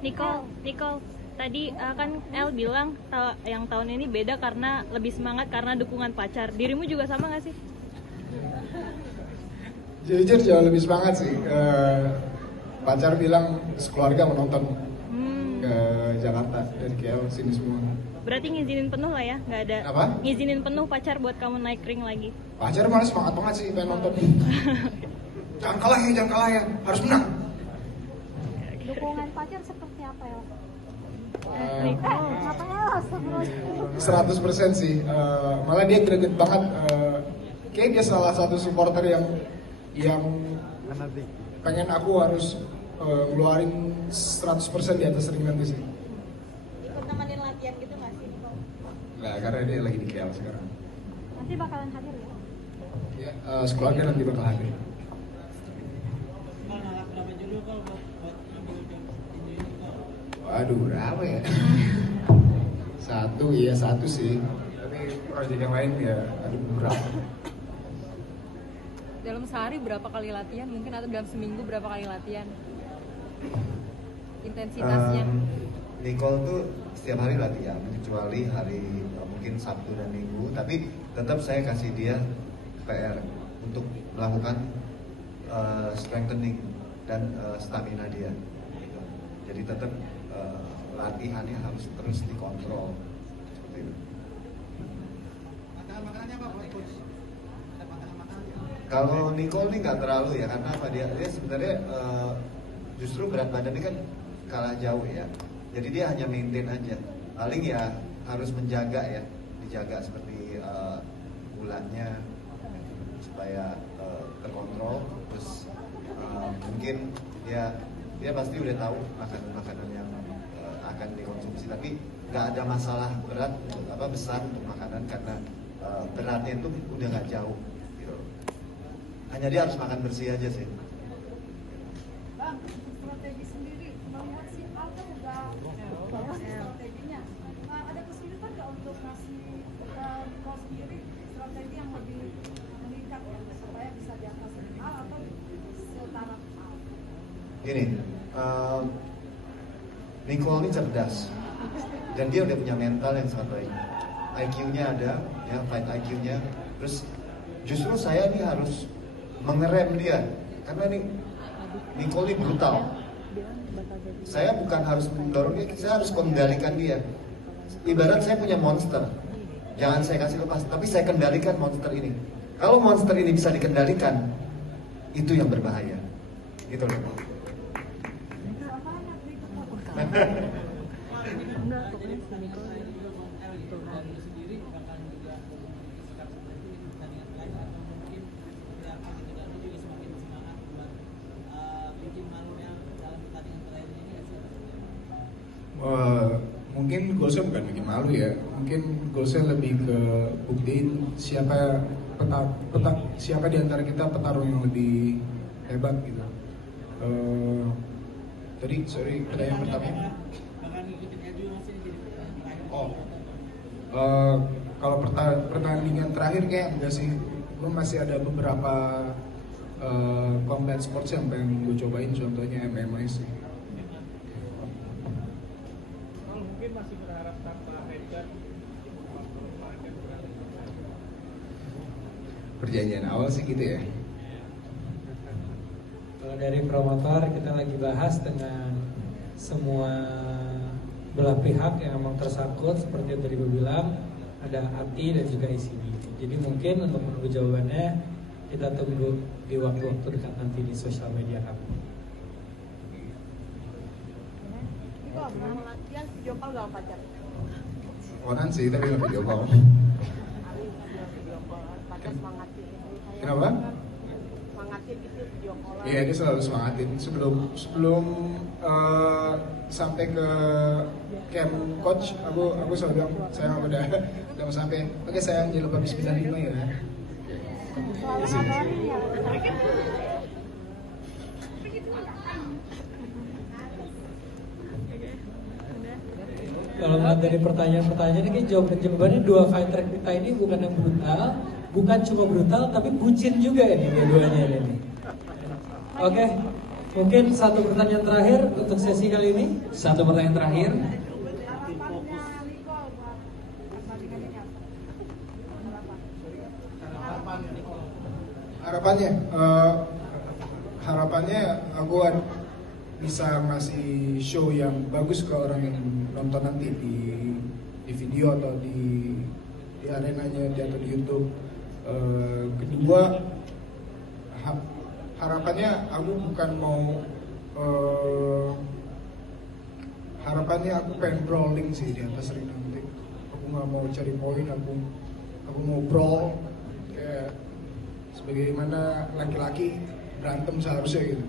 Nicole, tadi kan El bilang yang tahun ini beda karena lebih semangat karena dukungan pacar. Dirimu juga sama nggak sih? Jujur jauh lebih semangat sih. Pacar bilang sekeluarga mau nonton ke Jakarta dari KL sini semua. Berarti ngizinin penuh lah ya, nggak ada? Apa? Ngizinin penuh pacar buat kamu naik ring lagi. Pacar malah semangat banget sih pengen nonton. Jangan kalah ya, harus menang. Dukungan pacar seperti apa ya? 100% sih, malah dia greget banget. Kayak dia salah satu supporter yang pengen aku harus ngeluarin 100% di atas ring nanti sih. Ikut nemenin latihan gitu nggak sih? Nah, karena dia lagi di KL sekarang. Nanti bakalan hadir ya? Ya, sekeluarga nanti bakal hadir. Waduh, berapa ya? Satu sih. Tapi project yang lain ya, aduh berapa? Dalam sehari berapa kali latihan? Mungkin atau dalam seminggu berapa kali latihan? Intensitasnya? Nicole tuh setiap hari latihan, kecuali hari mungkin Sabtu dan Minggu. Tapi tetap saya kasih dia PR untuk melakukan strengthening dan stamina dia. Gitu. Jadi tetap latihannya harus terus dikontrol. Seperti itu. Makanannya apa, Coach? Kalau Nicole nih nggak terlalu ya, karena apa dia sebenarnya justru berat badannya kan kalah jauh ya. Jadi dia hanya maintain aja. Paling ya harus menjaga ya, dijaga seperti bulannya supaya terkontrol. Terus mungkin dia pasti udah tahu makanan-makanan yang akan dikonsumsi, tapi nggak ada masalah berat besar untuk makanan karena beratnya itu udah nggak jauh. Gitu. Hanya dia harus makan bersih aja sih. Bang, strategi sendiri melihat si Alka udah bagus strateginya. Ada kesulitan nggak untuk ngasih Nicole sendiri strategi yang lebih meningkat ya supaya bisa di atas Al atau setara Al? Gini, Nicole ini cerdas dan dia udah punya mental yang sangat baik. IQ-nya ada, ya fight IQ-nya. Terus justru saya ini harus mengerem dia karena Nicole ini brutal. Saya bukan harus mendorong dia, saya harus mengendalikan dia. Ibarat saya punya monster, jangan saya kasih lepas, tapi saya kendalikan monster ini. Kalau monster ini bisa dikendalikan, itu yang berbahaya. Gitu loh. Mungkin goalsnya bukan bikin malu ya, mungkin goalsnya lebih ke buktiin siapa di antara kita petarung yang lebih hebat gitu. Tadi sorry pertanyaan pertama. Kalau pertandingan terakhir kayak enggak sih, gue masih ada beberapa combat sports yang pengen gue cobain, contohnya MMA sih. Mungkin masih berharap tanpa headgun. Perjanjian awal sih gitu ya. Kalau dari promotor kita lagi bahas dengan semua belah pihak yang memang tersangkut seperti yang tadi gue bilang, ada ATI dan juga ICB. Jadi mungkin untuk menunggu jawabannya kita tunggu di waktu-waktu dekat nanti di sosial media kami. Itu apa? Latihan video call gak pacar? Onan sih tapi nggak video call. Pacar semangatin. Kenapa? Semangatin gitu video call. Iya, dia selalu semangatin sebelum sampai ke camp coach. Aku selalu bilang sayang udah mau sampai. Oke sayang, jangan lupa bismillah 5 ya. Selalu ngabarin ya. Kalau melihat dari pertanyaan-pertanyaan ini jawabannya dua fighter kita ini bukan yang brutal, bukan cuma brutal tapi bucin juga ini dua-duanya ini. Oke, Mungkin satu pertanyaan terakhir untuk sesi kali ini. Satu pertanyaan terakhir. Harapannya Nicole buat pertandingan ini apa? Harapannya, harapannya aku bisa ngasih show yang bagus ke orang yang nonton nanti di video atau di arenanya atau di YouTube. Kedua, harapannya aku bukan mau harapannya aku pengen brawling sih di atas ring nanti. Aku nggak mau cari poin, aku mau brawl kayak sebagaimana laki-laki berantem seharusnya gitu.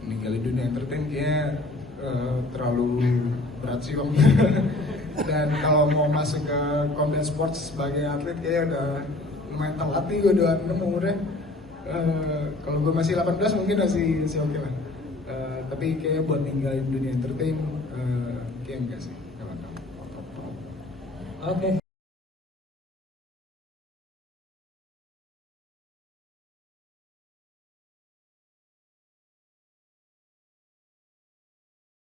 Meninggalin dunia entertain kayaknya terlalu berat sih om. Dan kalau mau masuk ke combat sports sebagai atlet kayaknya udah lumayan telat nih, gue 26 umurnya. Kalau gue masih 18 mungkin masih oke lah. Tapi kayaknya buat ninggalin dunia entertain kayaknya enggak sih. Oke,